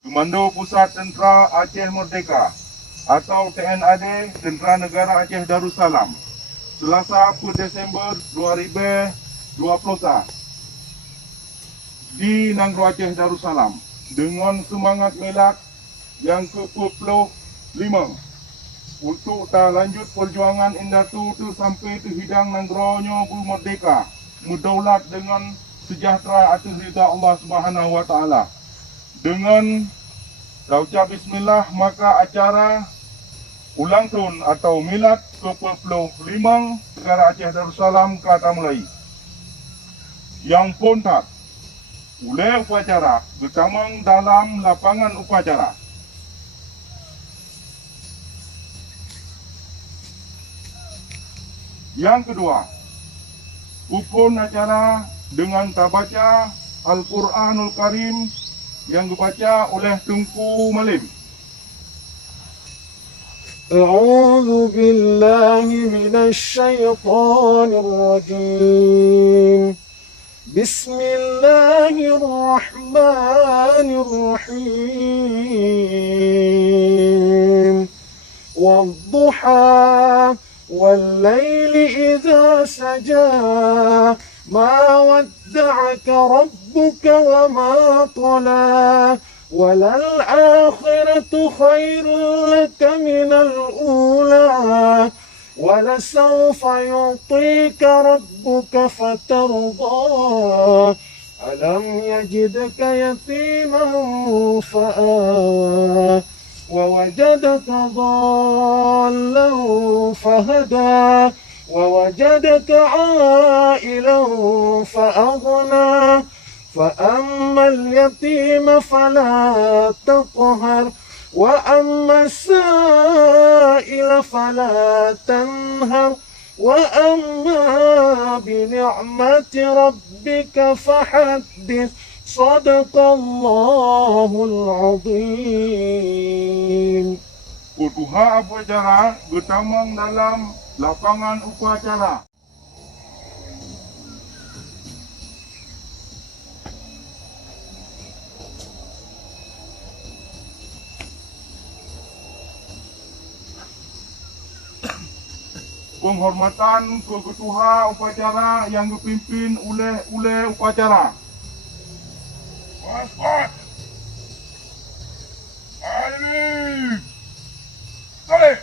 Komando Pusat Tentera Aceh Merdeka atau TNAD Tentera Negara Aceh Darussalam, Selasa 4 Desember 2020 di Nangro Aceh Darussalam dengan semangat melat yang ke-25 untuk tak lanjut perjuangan Indatu tu sampai ke hidang Nangronyo Bulu Merdeka merdaulat dengan sejahtera atas ridha Allah Subhanahu Wa Taala. Dengan ucap bismillah, maka acara ulang tahun atau milad ke-25 negara Aceh Darussalam kata mulai. Yang pontat oleh upacara bertamang dalam lapangan upacara. Yang kedua, ukun acara dengan tabaca Al-Quranul Karim yang dibaca oleh Tunku Malim. أعوذ بالله من الشيطان الرجيم بسم الله الرحمن الرحيم والضحى والليل إذا سجى ما ودعك ربك وما طلى وللآخرة خير لك من الأولى ولسوف يعطيك ربك فترضى ألم يجدك يتيما فآوى ووجدك ضالا فهدى ووجدك عائلا فأغنى فأما اليتيم فلا تقهر وأما السائل فلا تنهر وأما بنعمة ربك فحدث صدق الله العظيم. Kutuha upacara bertamang dalam lapangan upacara. Penghormatan ke ketua upacara yang dipimpin oleh upacara. Waspat. Ali. Saleh.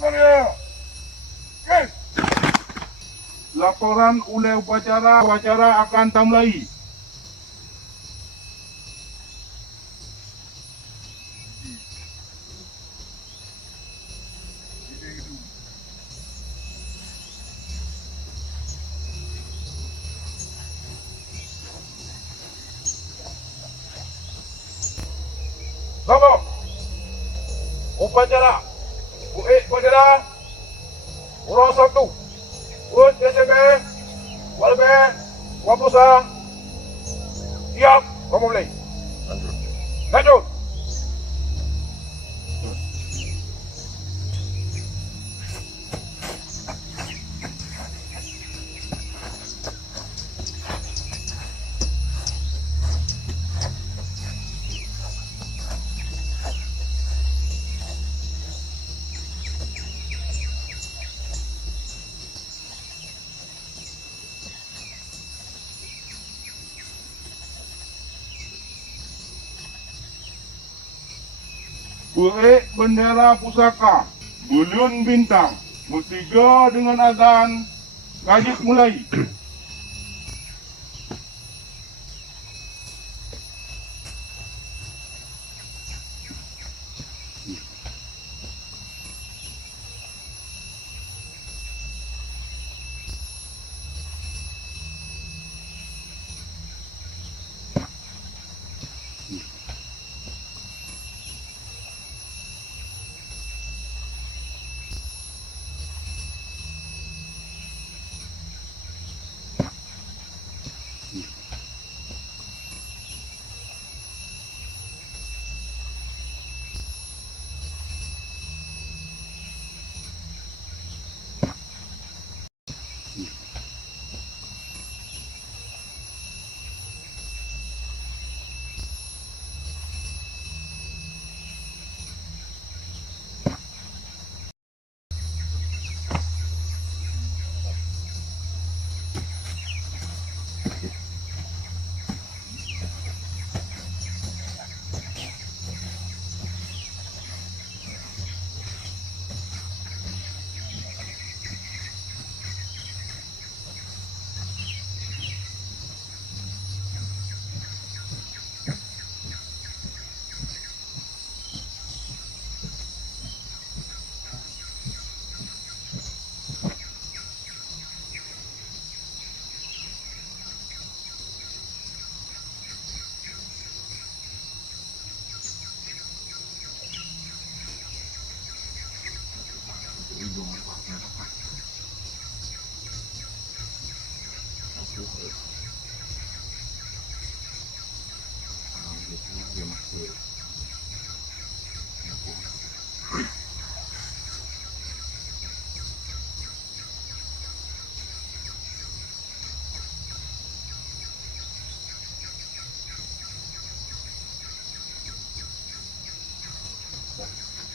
Saleh. Okay. Laporan oleh upacara akan tamlai. Sama. Upacara. Upacara. Urang satu. Ut SMB. Walbe. Wapusa. Siap. Kamu mulai. Lanjut. Kuek bendera pusaka, bulun bintang, bertiga dengan azan, ngajik mulai.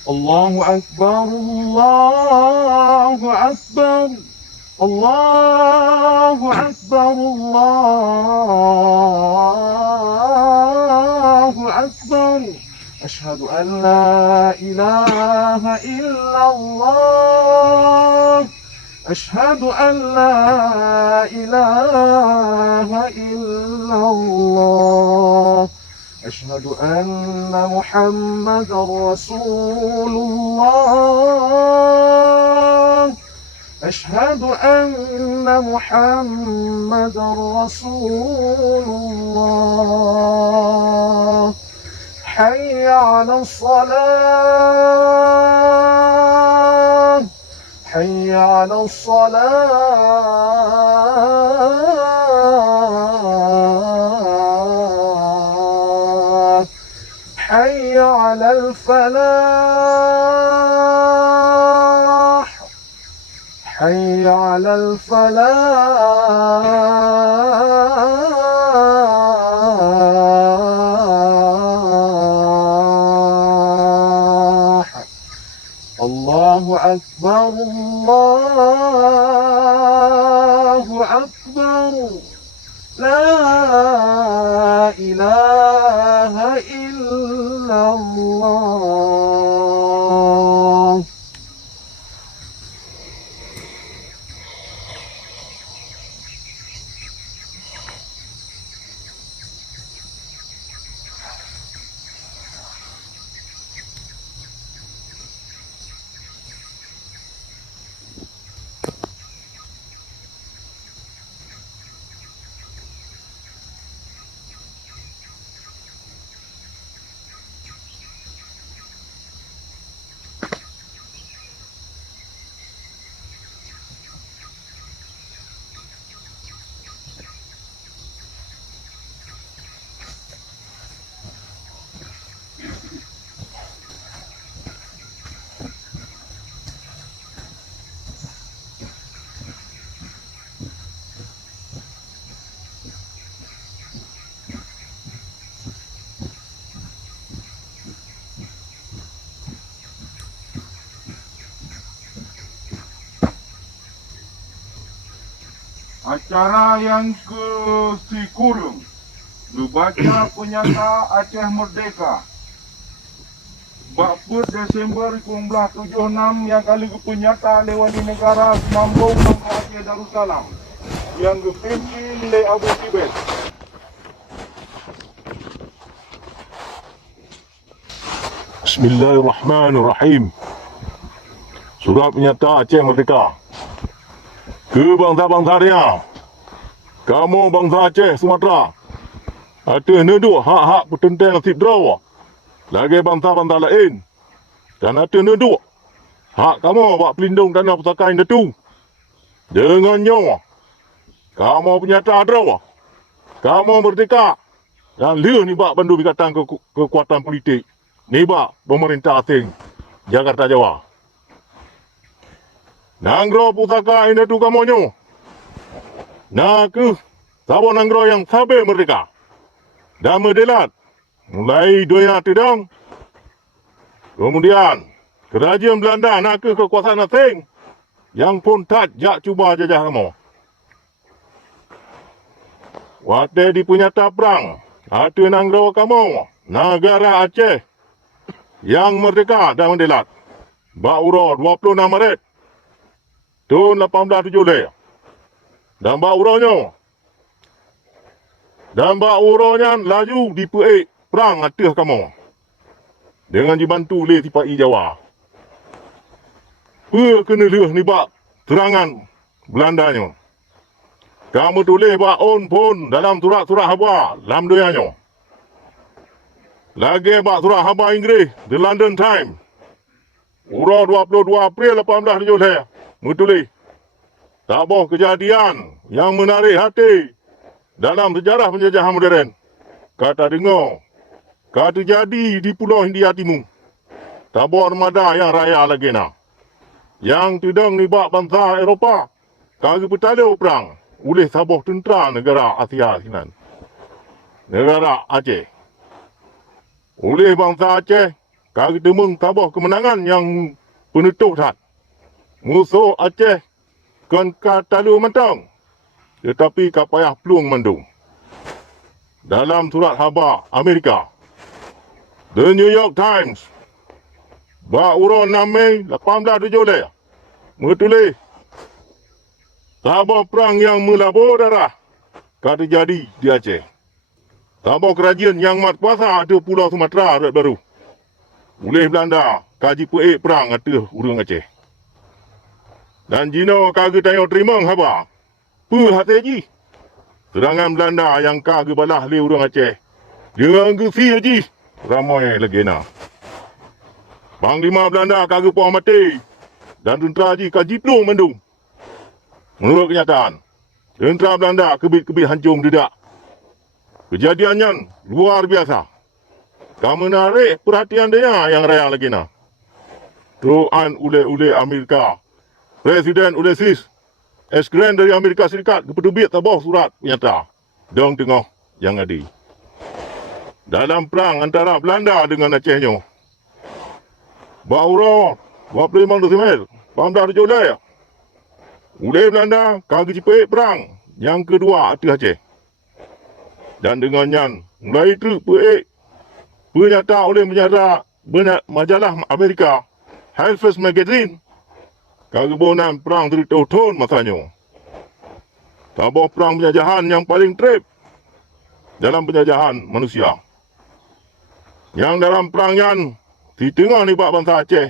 الله أكبر الله أكبر الله أكبر الله أكبر أشهد أن لا إله إلا الله أشهد أن لا إله إلا الله أشهد أن محمدا رسول الله أشهد أن محمدا رسول الله حي على الصلاة حي على الصلاة حي على الفلاح حي على الفلاح الله أكبر الله أكبر لا إله إلا الله Acara yang ke-10 membaca Penyata Aceh Merdeka 4 Desember 1976 yang kali ke Penyata Lewani Negara Semambung Nangro Aceh Darussalam yang dipimpin oleh Abu Tibet. Bismillahirrahmanirrahim. Surat Penyata Aceh Merdeka. Ke bangsa-bangsa dia, kamu bangsa Aceh Sumatera, ada neduk hak-hak pertentang nasib draw lagi bangsa-bangsa lain, dan ada neduk hak kamu buat pelindung tanah pusaka Indatu. Dengannya, kamu penyata draw, kamu merdeka, dan liu ni bak bandu bikatan kekuatan politik, ni bak pemerintah asing Jakarta Jawa. Nangro pusaka Indatu kamonyo. Naku sabon nangro yang sabe merdeka. Dan merdelat. Mulai doya tidang. Kemudian kerajaan Belanda naku kekuasaan asing. Yang pun tak jak cuba jajah kamu. Waktu di Penyata perang. Ada nangro kamu. Negara Aceh. Yang merdeka dan merdelat. Bauro 26 Maret. Tahun 1870. Dan bauronya laju di perang atas kamu. Dengan dibantu oleh Tipai Jawa. Kena leh ni bak serangan Belandanya. Kamu tulis bak on pun dalam surat-surat khabar dalam doyanya. Lagi bak surat khabar Inggeris, The London Times. Urau 22 April 1870. Menulis tabah kejadian yang menarik hati dalam sejarah penjajahan modern. Kata dengar, kata jadi di Pulau Hindia Timur. Tabah armada yang raya lagi nak. Yang tudang nibak bangsa Eropah kagak bertalu perang oleh sabah tentera negara Asia sinan. Negara Aceh. Oleh bangsa Aceh kagak temung sabah kemenangan yang penutup hat. Musuh Aceh kan katalu mentang. Tetapi kapayah peluang mandung. Dalam surat khabar Amerika, The New York Times, Urun 6 Mei 1870, menulis tabah perang yang melabur darah kata jadi di Aceh. Tabah kerajaan yang mat kuasa ada Pulau Sumatera Red Baru. Oleh Belanda kaji peik perang ada urang Aceh. Dan Jino kagak tayang terima khabar. Hati haji. Serangan Belanda yang kagak balah le urang Aceh. Dia gesi haji. Ramai legenda. Panglima Belanda kagak puas mati. Dan tentera haji kaji peluh mendung. Menurut kenyataan, tentera Belanda kebit-kebit hancur tidak. Kejadiannya luar biasa. Kamu menarik perhatian dia yang raya legenda. Tuan oleh Amerika. Presiden Ulysses S. Grant dari Amerika Serikat kepedubiat tabah surat nyata dong tengah yang ada. Dalam perang antara Belanda dengan Acehnya. Baura 25 Desember 1870. Oleh Belanda kagak cipai perang yang kedua atas Aceh. Dan dengannya mulai itu penyata oleh majalah Amerika Halifax Magazine kagebonan perang tertutup masanya. Tabah perang penjajahan yang paling trip dalam penjajahan manusia. Yang dalam perangnya di tengah nibak bangsa Aceh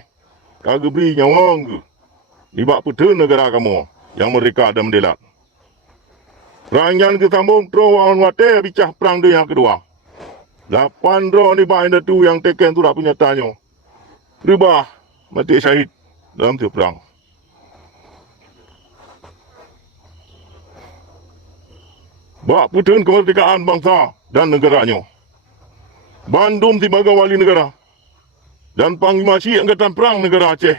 kagak beri nyawang ke nibak peta negara kamu yang mereka dan mendelat. Perangnya kesambung terowang wate bicah perang dia yang kedua. 8 draw nibak yang tu yang teken surat penyataannya. Ribah mati syahid dalam tu perang. Bak putun kemerdekaan bangsa dan negaranya. Bandung sebagai wali negara. Dan Panglima Syekh Angkatan Perang Negara Aceh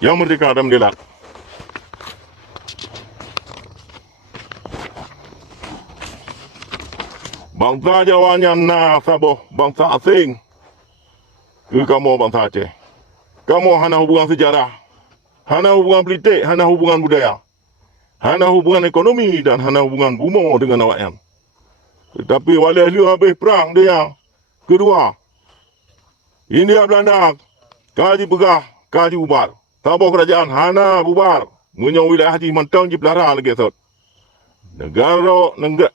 yang merdeka dan mendelat. Bangsa Jawanya na Sabah, bangsa asing. Ke kamu bangsa Aceh. Kamu hana hubungan sejarah. Hana hubungan politik, hana hubungan budaya. Hana hubungan ekonomi dan hana hubungan bumi dengan awak yang. Tetapi walaupun dia habis perang dia kedua. India Belanda kaji pegah, kaji bubar. Tabah kerajaan hana bubar. Munyong wilayah haji mentang ji pelara lagi esot.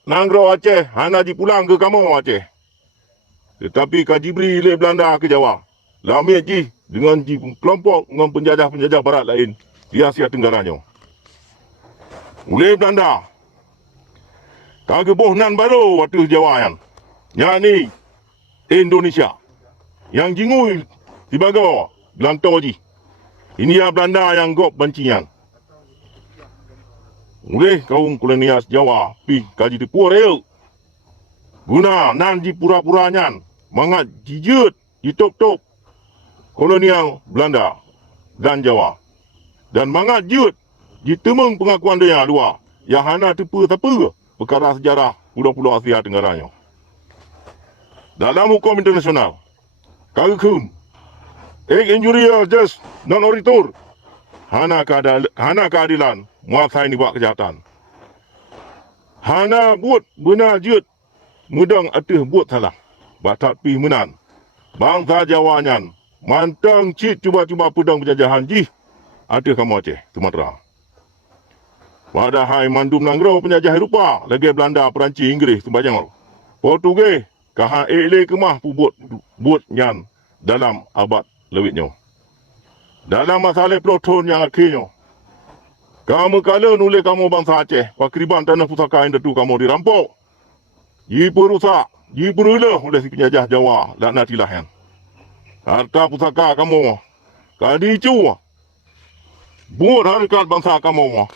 Nanggro Aceh hana ji pulang ke kamu Aceh. Tetapi kaji beri le Belanda ke Jawa. Lami ji dengan ji kelompok dengan penjajah-penjajah barat lain di Asia Tenggaranya. Oleh Belanda kagak bohnan baru waktu Jawa yang ni Indonesia yang jingui sebagai gelantau ji. Ini Belanda yang gop bancian. Oleh kaum kolonial Jawa pi kaji depur rel. Guna nan ji pura-puranya mangat jijut ditop-top kolonial Belanda dan Jawa. Dan mangat jut ditemung pengakuan dia luar yang hana tepa-tepa perkara sejarah pulau-pulau Asia Tenggaranya. Dalam hukum internasional, kagum, injuria just non-oritur, hana keadilan, muasai ni buat kejahatan. Hana buat benar jut, mudang atih buat salah, batat pi menan. Bangsa Jawanya, mantang cit cuba-cuba pedang penjajahan jih, atih kamu Aceh, Sumatera. Padahal mandum nanggro penjajah Eropah, lagi Belanda, Perancis, Inggeris, sembahyang. Portugis, kaha ele kemah pu buat nyan dalam abad lewitnya. Dalam masalah proton yang akhirnya, kamu kala nulis kamu bangsa Aceh, pakriban tanah pusaka yang datu kamu dirampok. Yi perusak, yi berulah oleh si penjajah Jawa, laknat ilahan. Harta pusaka kamu, kadi cu. Buat harkat bangsa kamu.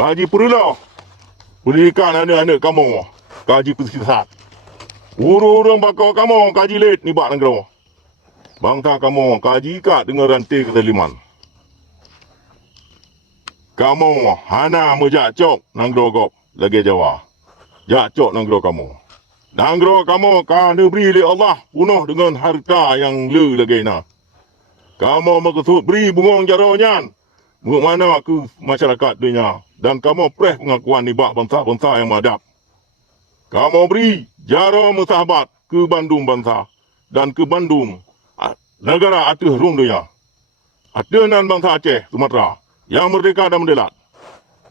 Kaji perlu pendidikan anak-anak kamu. Kaji pesisat. Urung-urung bakal kamu kaji late ni bak negara. Bangsa kamu kaji ikat dengan rantai ketaliman. Kamu hana mejak cok nanggro gop lagi Jawa. Jak cok nanggro kamu. Nanggro kamu kan diberi oleh Allah penuh dengan harta yang le lagi na. Kamu maksud beri bungong jaronyan. Buat mana ke masyarakat dunia. Dan kamu preh pengakuan ni bak bangsa-bangsa yang madap. Kamu beri jaro musahabat ke Bandung bangsa. Dan ke Bandung negara atas rum dunia. Adenan bangsa Aceh, Sumatera. Yang merdeka dan mendelat.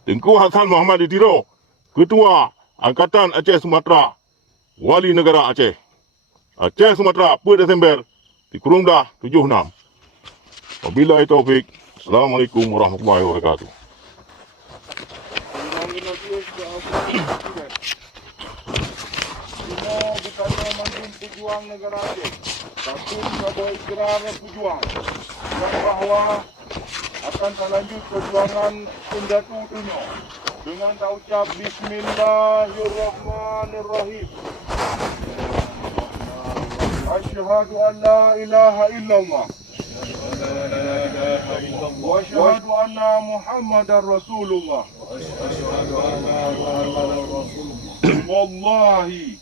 Tengku Hassan Muhammad Ditiro. Ketua Angkatan Aceh Sumatera. Wali Negara Aceh. Aceh Sumatera 4 Desember dikurung dah 76. Wabillahi taufik. Assalamualaikum warahmatullahi wabarakatuh. Semua berkata mandum pejuang negara Aceh. Satu sebagai ikrar pejuang. Yang bahawa akan terlanjut perjuangan pendatu dunia. Dengan tak ucap Bismillahirrahmanirrahim. Asyhadu an la ilaha illallah. Wa asyhadu anna Muhammadar Rasulullah. Wallahi.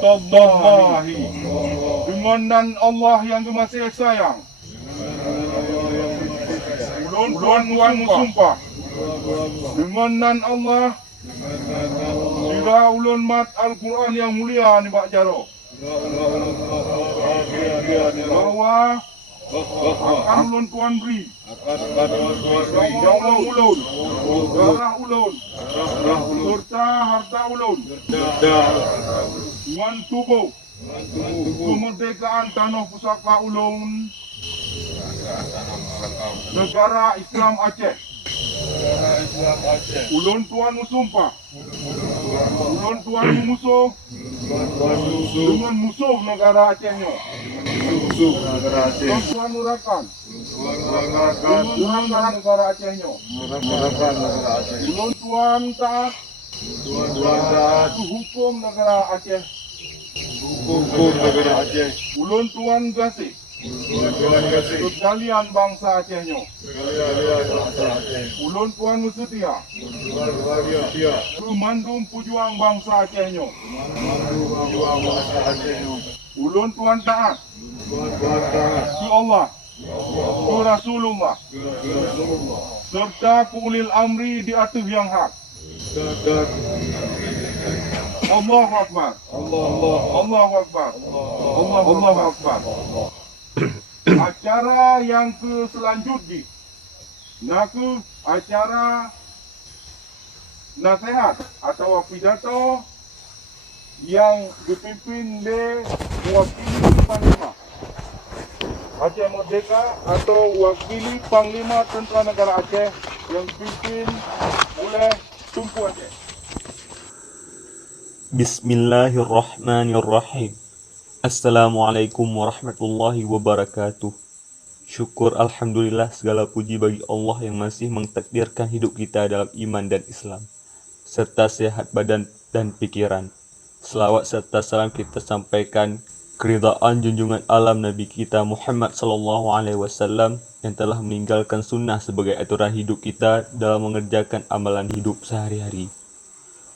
Tallahi. Dengan nan Allah yang masih sayang. Ulun sumpah. Dengan nan Allah. Jika ulun mat Al-Quran yang mulia ni Pak Jaro. Bahawa akan ulun tuan beri. Nyawa ulun. Darah ulun. Serta harta ulun. Dengan tubuh. Kemerdekaan tanah pusaka ulun. Negara Islam Aceh. Ulun tuan sumpah. Ulun tuan musuh. Dengan musuh negara Acehnya. Ulun tuan urakan. Dengan negara Acehnya. Ulun tuan taat. Hukum negara Aceh. Ulun tuan gasih. Sekalian bangsa Acehnya. Ulun tuan setia. Kemandum pejuang bangsa Acehnya. Ulun tuan taat. Ke Allah. Ke Rasulullah. Serta ke ulil amri di atas yang hak. Allahu Akbar. Allahu Akbar. Allahu Akbar. Acara yang ke selanjutnya. Naku acara nasihat atau pidato yang dipimpin oleh wakili Panglima Aceh Merdeka atau wakili Panglima Tentera Negara Aceh yang dipimpin oleh Tunku Aceh. Bismillahirrahmanirrahim. Assalamualaikum warahmatullahi wabarakatuh. Syukur Alhamdulillah, segala puji bagi Allah yang masih mentakdirkan hidup kita dalam iman dan Islam, serta sehat badan dan pikiran. Selawat serta salam kita sampaikan keridaan junjungan alam Nabi kita Muhammad SAW yang telah meninggalkan sunnah sebagai aturan hidup kita dalam mengerjakan amalan hidup sehari-hari.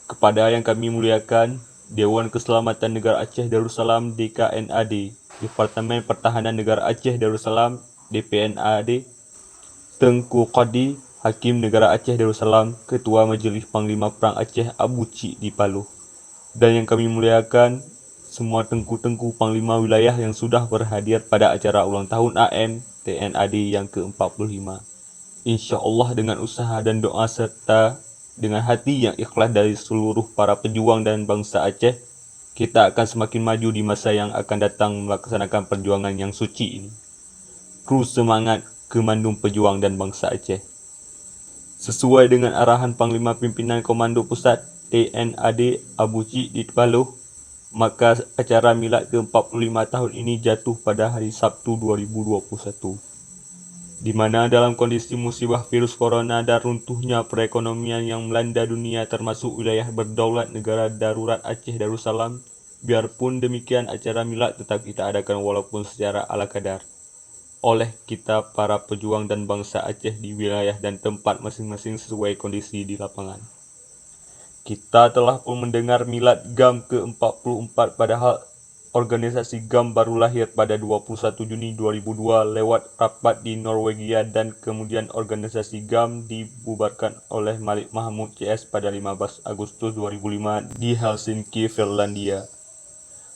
Kepada yang kami muliakan, Dewan Keselamatan Negara Aceh Darussalam DKNAD, Departemen Pertahanan Negara Aceh Darussalam DPNAD, Tengku Qadi, Hakim Negara Aceh Darussalam, Ketua Majlis Panglima Perang Aceh Abu Cik di Paluh, dan yang kami muliakan semua tengku-tengku Panglima Wilayah yang sudah berhadir pada acara ulang tahun AM TNAD yang ke-45. InsyaAllah dengan usaha dan doa serta dengan hati yang ikhlas dari seluruh para pejuang dan bangsa Aceh, kita akan semakin maju di masa yang akan datang melaksanakan perjuangan yang suci ini. Kru semangat Kemandum Pejuang dan Bangsa Aceh. Sesuai dengan arahan Panglima Pimpinan Komando Pusat TNAD Abu Cik di Paluh, maka acara milad ke-45 tahun ini jatuh pada hari Sabtu 2021. di mana dalam kondisi musibah virus corona dan runtuhnya perekonomian yang melanda dunia termasuk wilayah berdaulat negara darurat Aceh Darussalam, biarpun demikian acara milad tetap kita adakan walaupun secara ala kadar oleh kita para pejuang dan bangsa Aceh di wilayah dan tempat masing-masing sesuai kondisi di lapangan. Kita telah pun mendengar milad GAM ke-44 padahal organisasi GAM baru lahir pada 21 Juni 2002 lewat rapat di Norwegia dan kemudian organisasi GAM dibubarkan oleh Malik Mahmud CS pada 15 Agustus 2005 di Helsinki, Finlandia.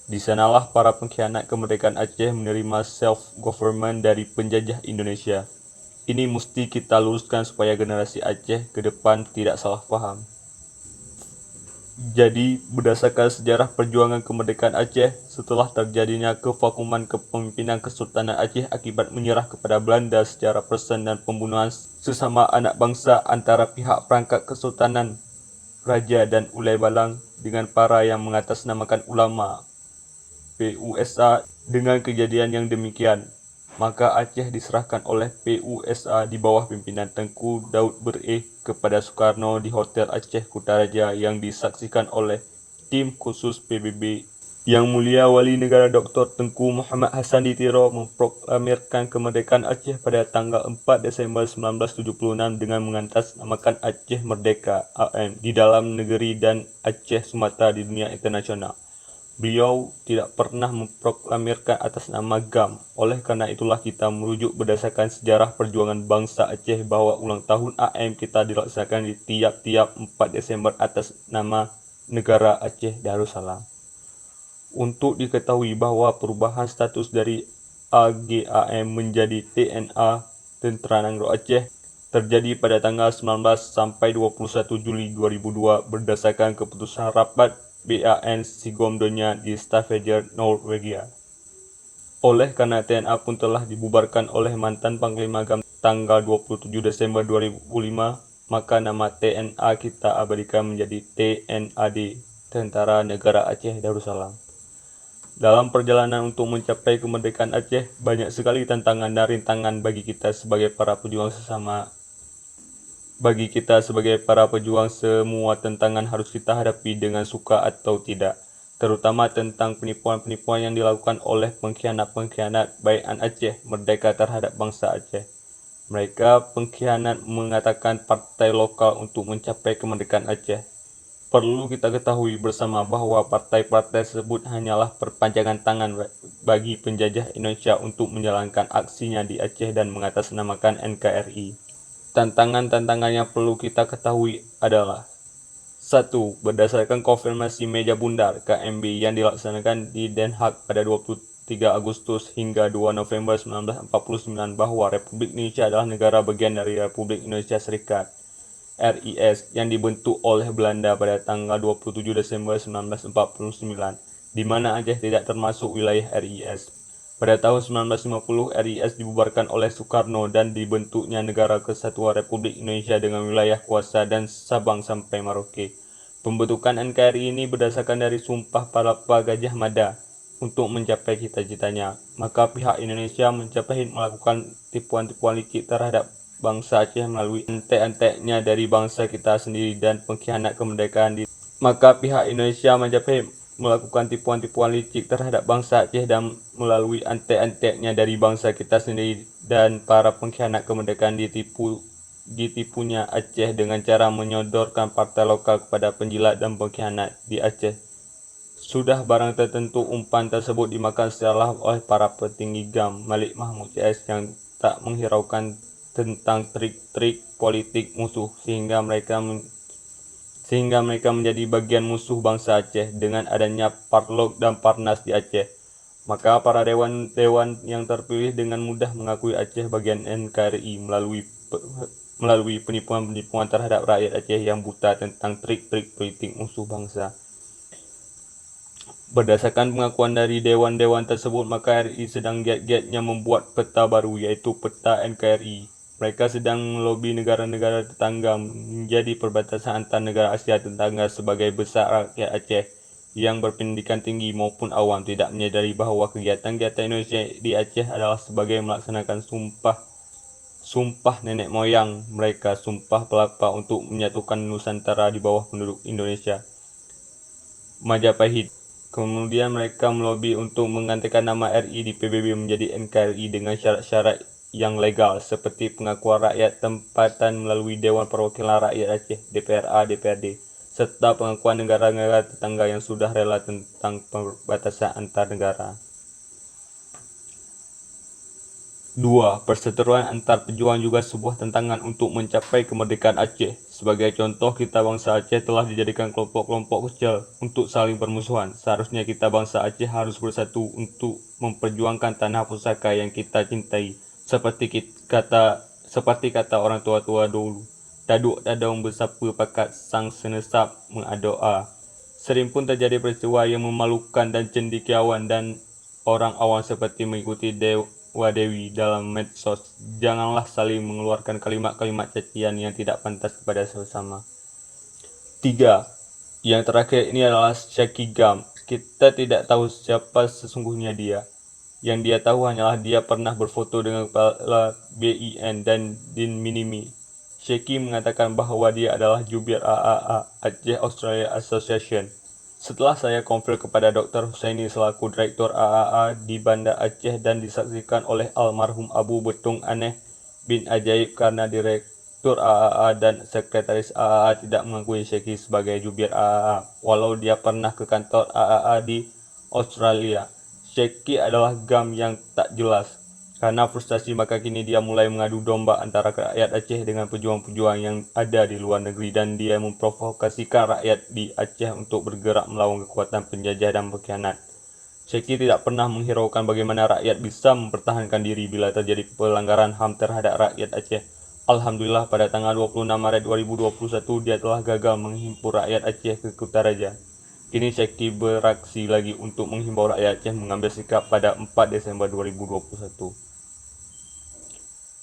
Di sanalah para pengkhianat kemerdekaan Aceh menerima self-government dari penjajah Indonesia. Ini mesti kita luruskan supaya generasi Aceh ke depan tidak salah faham. Jadi, berdasarkan sejarah perjuangan kemerdekaan Aceh, setelah terjadinya kevakuman kepemimpinan Kesultanan Aceh akibat menyerah kepada Belanda secara persen dan pembunuhan sesama anak bangsa antara pihak perangkat Kesultanan, Raja dan Ulai Balang dengan para yang mengatasnamakan ulama PUSA. Dengan kejadian yang demikian, maka Aceh diserahkan oleh PUSA di bawah pimpinan Tengku Daud Bereh kepada Soekarno di Hotel Aceh Kutaraja yang disaksikan oleh tim khusus PBB. Yang Mulia Wali Negara Dr. Tengku Muhammad Hassan Ditiro memproklamirkan kemerdekaan Aceh pada tanggal 4 Desember 1976 dengan mengatasnamakan Aceh Merdeka AM di dalam negeri dan Aceh Sumatera di dunia internasional. Beliau tidak pernah memproklamirkan atas nama GAM. Oleh karena itulah kita merujuk berdasarkan sejarah perjuangan bangsa Aceh bahwa ulang tahun AM kita dilaksanakan di tiap-tiap 4 Desember atas nama negara Aceh Darussalam. Untuk diketahui bahwa perubahan status dari AGAM menjadi TNA Tentera Nangro Aceh terjadi pada tanggal 19 sampai 21 Juli 2002 berdasarkan keputusan rapat BAN Sigomdonya di Stavanger, Norwegia. Oleh karena TNA pun telah dibubarkan oleh mantan Panglima GAM tanggal 27 Desember 2005, maka nama TNA kita abadikan menjadi TNAD, Tentara Negara Aceh Darussalam. Dalam perjalanan untuk mencapai kemerdekaan Aceh, banyak sekali tantangan dan rintangan bagi kita sebagai para pejuang semua tantangan harus kita hadapi dengan suka atau tidak, terutama tentang penipuan-penipuan yang dilakukan oleh pengkhianat-pengkhianat bayan Aceh Merdeka terhadap bangsa Aceh. Mereka pengkhianat mengatakan partai lokal untuk mencapai kemerdekaan Aceh. Perlu kita ketahui bersama bahwa partai-partai tersebut hanyalah perpanjangan tangan bagi penjajah Indonesia untuk menjalankan aksinya di Aceh dan mengatasnamakan NKRI. Tantangan-tantangan yang perlu kita ketahui adalah 1. Berdasarkan konfirmasi meja bundar KMB yang dilaksanakan di Den Haag pada 23 Agustus hingga 2 November 1949 bahwa Republik Indonesia adalah negara bagian dari Republik Indonesia Serikat RIS yang dibentuk oleh Belanda pada tanggal 27 Desember 1949, di mana Aceh tidak termasuk wilayah RIS. Pada tahun 1950, RIS dibubarkan oleh Soekarno dan dibentuknya Negara Kesatuan Republik Indonesia dengan wilayah kuasa dan Sabang sampai Merauke. Pembentukan NKRI ini berdasarkan dari Sumpah Palapa Gajah Mada untuk mencapai cita-citanya. Maka pihak Indonesia melakukan tipuan-tipuan licik terhadap bangsa Aceh melalui antek-anteknya dari bangsa kita sendiri dan pengkhianat kemerdekaan. Maka pihak Indonesia melakukan tipuan-tipuan licik terhadap bangsa Aceh dan melalui antek-anteknya dari bangsa kita sendiri dan para pengkhianat kemerdekaan ditipunya Aceh dengan cara menyodorkan partai lokal kepada penjilat dan pengkhianat di Aceh. Sudah barang tertentu umpan tersebut dimakan secara oleh para petinggi GAM Malik Mahmud CS yang tak menghiraukan tentang trik-trik politik musuh sehingga mereka menjadi bagian musuh bangsa Aceh dengan adanya Parlok dan Parnas di Aceh. Maka para dewan yang terpilih dengan mudah mengakui Aceh bagian NKRI melalui penipuan-penipuan terhadap rakyat Aceh yang buta tentang trik-trik politik musuh bangsa. Berdasarkan pengakuan dari dewan-dewan tersebut, maka RI sedang giat-giatnya membuat peta baru, yaitu peta NKRI. Mereka sedang melobi negara-negara tetangga menjadi perbatasan antar negara Asia tetangga sebagai besar rakyat Aceh yang berpendidikan tinggi maupun awam tidak menyadari bahawa kegiatan-kegiatan Indonesia di Aceh adalah sebagai melaksanakan sumpah nenek moyang mereka, sumpah pelapa untuk menyatukan Nusantara di bawah penduduk Indonesia, Majapahit. Kemudian mereka melobi untuk menggantikan nama RI di PBB menjadi NKRI dengan syarat-syarat yang legal seperti pengakuan rakyat tempatan melalui Dewan Perwakilan Rakyat Aceh (DPRA DPRD) serta pengakuan negara-negara tetangga yang sudah rela tentang perbatasan antar negara. 2. Perseteruan antar pejuang juga sebuah tantangan untuk mencapai kemerdekaan Aceh. Sebagai contoh, kita bangsa Aceh telah dijadikan kelompok-kelompok kecil untuk saling bermusuhan. Seharusnya kita bangsa Aceh harus bersatu untuk memperjuangkan tanah pusaka yang kita cintai. Seperti kata orang tua-tua dulu, daduk dadong bersapa pakat sang senesap mengadoa. Sering pun terjadi peristiwa yang memalukan dan cendekiawan dan orang awam seperti mengikuti Dewa-dewi dalam medsos. Janganlah saling mengeluarkan kalimat-kalimat cacian yang tidak pantas kepada sesama. 3. Yang terakhir ini adalah Syekh Gam. Kita tidak tahu siapa sesungguhnya dia. Yang dia tahu hanyalah dia pernah berfoto dengan kepala BIN dan Din Minimi. Syekh mengatakan bahawa dia adalah jubir AAA, Aceh Australia Association. Setelah saya konfirm kepada Dr. Husaini selaku Direktur AAA di Bandar Aceh dan disaksikan oleh almarhum Abu Betung Aneh bin Ajaib karena Direktur AAA dan Sekretaris AAA tidak mengakui Syekh sebagai jubir AAA, walau dia pernah ke kantor AAA di Australia. Syekh adalah gam yang tak jelas. Karena frustasi maka kini dia mulai mengadu domba antara rakyat Aceh dengan pejuang-pejuang yang ada di luar negeri dan dia memprovokasikan rakyat di Aceh untuk bergerak melawan kekuatan penjajah dan pengkhianat. Syekh tidak pernah menghiraukan bagaimana rakyat bisa mempertahankan diri bila terjadi pelanggaran HAM terhadap rakyat Aceh. Alhamdulillah pada tanggal 26 Maret 2021 dia telah gagal menghimpun rakyat Aceh ke Kutaraja. Kini Syekh beraksi lagi untuk menghimbau rakyat Aceh mengambil sikap pada 4 Desember 2021.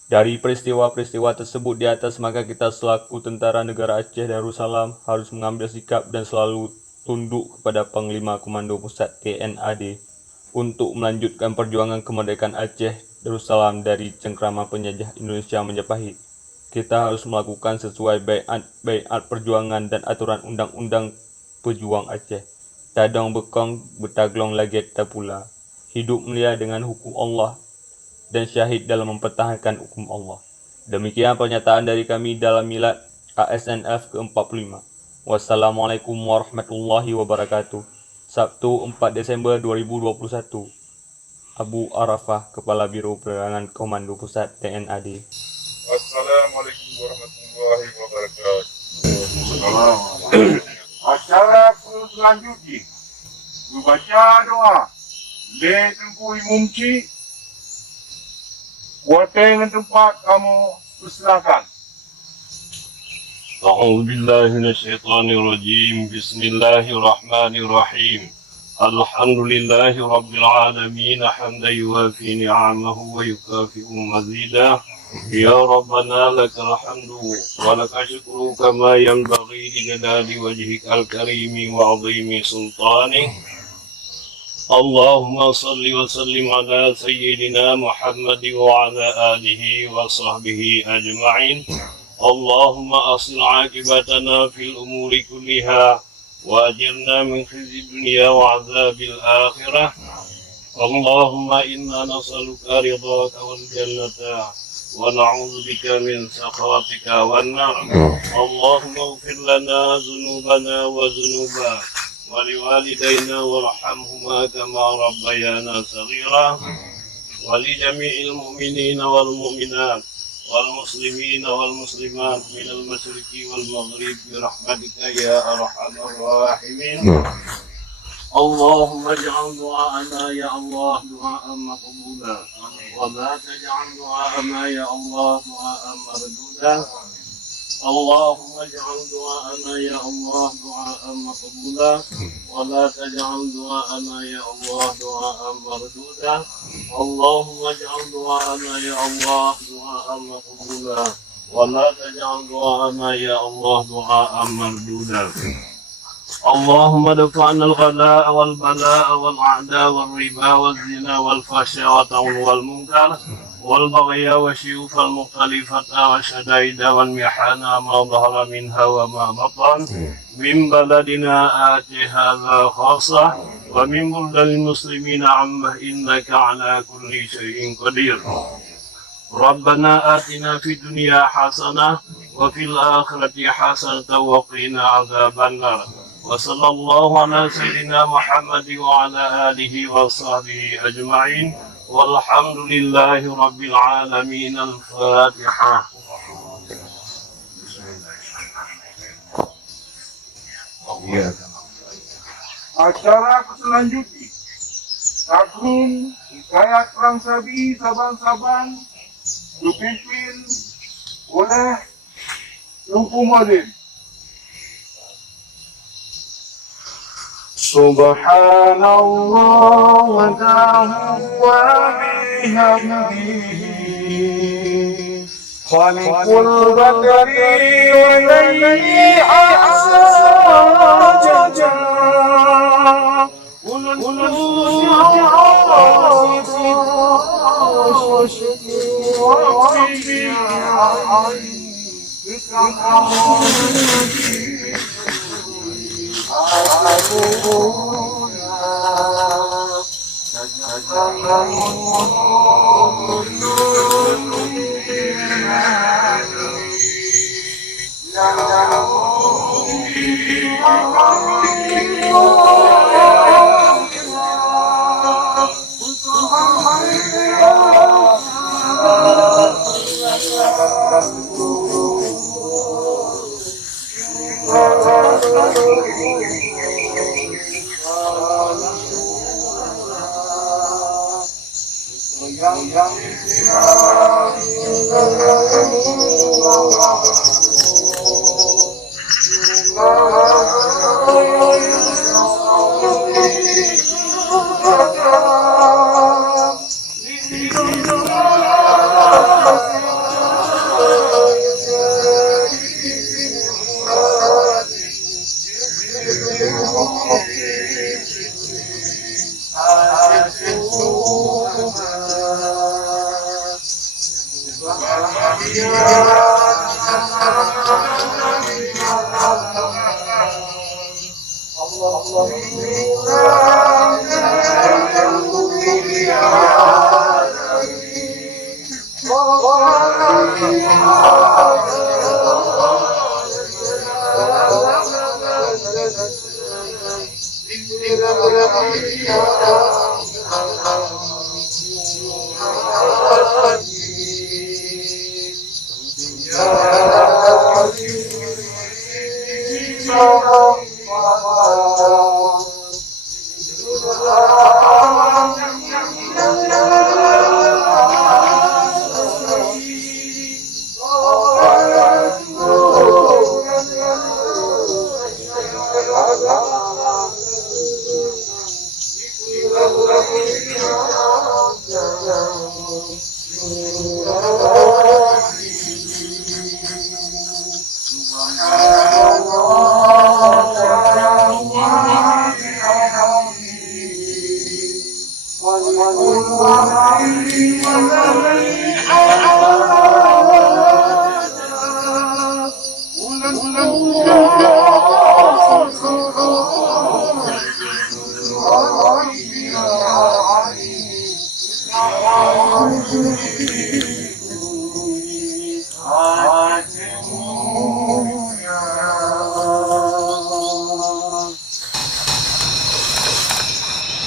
Dari peristiwa-peristiwa tersebut di atas, maka kita selaku tentara negara Aceh Darussalam harus mengambil sikap dan selalu tunduk kepada Panglima Komando Pusat TNAD untuk melanjutkan perjuangan kemerdekaan Aceh Darussalam dari cengkrama penjajah Indonesia Majapahit. Kita harus melakukan sesuai baiat perjuangan dan aturan undang-undang pejuang Aceh. Tadong bekong betaglong lagi pula. Hidup mulia dengan hukum Allah dan syahid dalam mempertahankan hukum Allah. Demikian pernyataan dari kami dalam milad ASNF ke-45. Wassalamualaikum warahmatullahi wabarakatuh. Sabtu 4 Desember 2021. Abu Arafah, Kepala Biro Penerangan Komando Pusat TNAD. Wassalamualaikum warahmatullahi wabarakatuh. Acara selanjutnya membaca doa Le Tengku Mumci. Wateng tempat kamu persilakan. أعوذ بالله من الشيطان الرجيم بسم الله الرحمن الرحيم الحمد لله رب العالمين حمدا يوافي نعمه ويكافئ مزيدا يا ربنا لك الحمد ولك الشكر كما ينبغي لجلال وجهك الكريم وعظيم سلطانه اللهم صل وسلم على سيدنا محمد وعلى آله وصحبه أجمعين اللهم أصل عاقبتنا في الأمور كلها وأجرنا من خزي الدنيا وعذاب الآخرة اللهم إنا نسألك رضاك والجنة ونعوذ بك من سخطك والنار اللهم اغفر لنا ذنوبنا وذنوبا ولوالدينا وارحمهما كما ربيانا صغيرا ولجميع المؤمنين والمؤمنات والمسلمين والمسلمات من المشرق والمغرب برحمتك يا أرحم الراحمين اللهم اجعل دعاءنا يا الله دعاء مقبولا وما تجعل دعاءنا يا الله دعاء مردودا اللهم اجعل دعاءنا يا الله دعاء مقبولا ولا تجعل دعاءنا يا الله دعاء مردودا اللهم اجعل دعاءنا يا الله دعاء مقبولا ولا تجعل دعاءنا يا الله دعاء مردودا اللهم ادفع عنا الغلاء والبلاء والأعداء والربا والزنا والفحشاء والطغى والمنكر والبغي والسيوف المختلفة والشدائد والمحن ما ظهر منها وما بطن من بلدنا آت هذا خاصة ومن بلدان المسلمين عامة إنك على كل شيء قدير. ربنا آتنا في الدنيا حسنة وفي الآخرة حسنة وقنا عذاب النار. وصلى الله على سيدنا محمد وعلى آله وصحبه أجمعين والحمد لله رب العالمين. الفاتحة. Acara selanjutnya Agung Hikayat Perang Sabi Saban-Saban dipimpin oleh Lupu Madin. Subhanallah wa bihamdihi Khaliqul badri layli asaja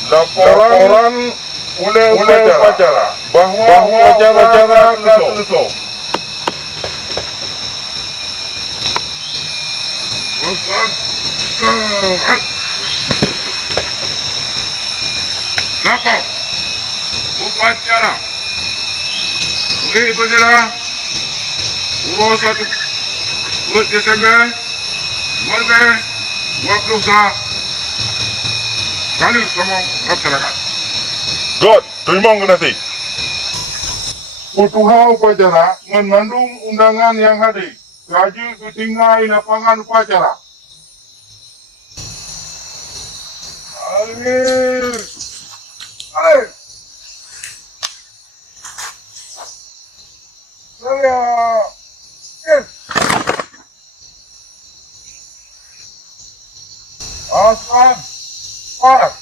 Laporan oleh upacara bahwa acara telah selesai. Lapor upacara oleh upacara urus 1 Desember 2021 kali kamu laksanakan. God, terima kasih. Ketua upacara mengandung undangan yang hadir. Raja ketinggai lapangan upacara. Alir. Alir. Ashab, Park.